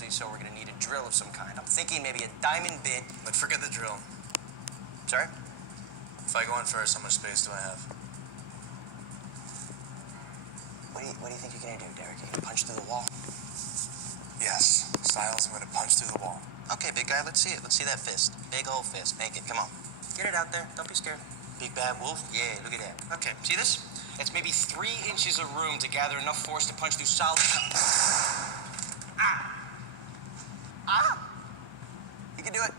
difficulty, so we're gonna need a drill of some kind. I'm thinking maybe a diamond bit. But forget the drill. Sorry? If I go in first, how much space do I have? What do you think you're gonna do, Derek? You gonna punch through the wall? Yes. Styles, I'm gonna punch through the wall. Okay, big guy, let's see it. Let's see that fist. Big old fist. Make it. Come on. Get it out there. Don't be scared. Big bad wolf? Yeah, look at that. Okay, see this? That's maybe 3 inches of room to gather enough force to punch through solid... Ah! Ah! You can do it.